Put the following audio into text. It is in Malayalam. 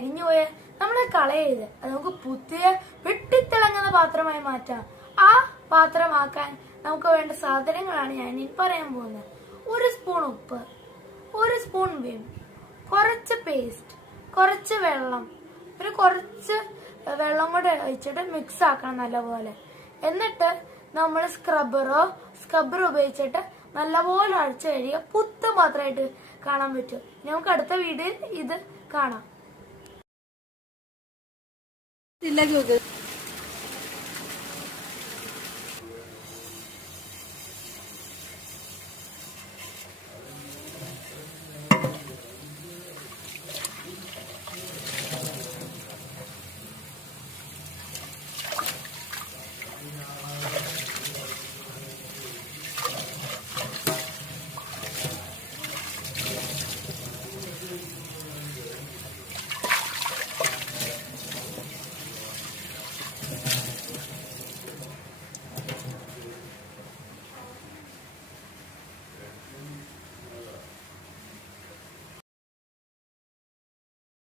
കരിഞ്ഞു പോയാൽ നമ്മൾ കളയരുത്. അത് നമുക്ക് പുതിയ വെട്ടിത്തിളങ്ങുന്ന പാത്രമായി മാറ്റാം. ആ പാത്രമാക്കാൻ നമുക്ക് വേണ്ട സാധനങ്ങളാണ് ഞാൻ ഇനി പറയാൻ പോകുന്നത്. 1 സ്പൂൺ ഉപ്പ്, 1 സ്പൂൺ വിം, കുറച്ച് പേസ്റ്റ്, കുറച്ച് വെള്ളം, ഒരു കുറച്ച് വെള്ളം കൂടെ ഒഴിച്ചിട്ട് മിക്സ് ആക്കണം നല്ലപോലെ. എന്നിട്ട് നമ്മൾ സ്ക്രബ്ബർ ഉപയോഗിച്ചിട്ട് നല്ലപോലെ അടിച്ചു കഴിയുക. പുത്ത് മാത്രമായിട്ട് കാണാൻ പറ്റും. നമുക്ക് അടുത്ത വീഡിയോയിൽ ഇത് കാണാം.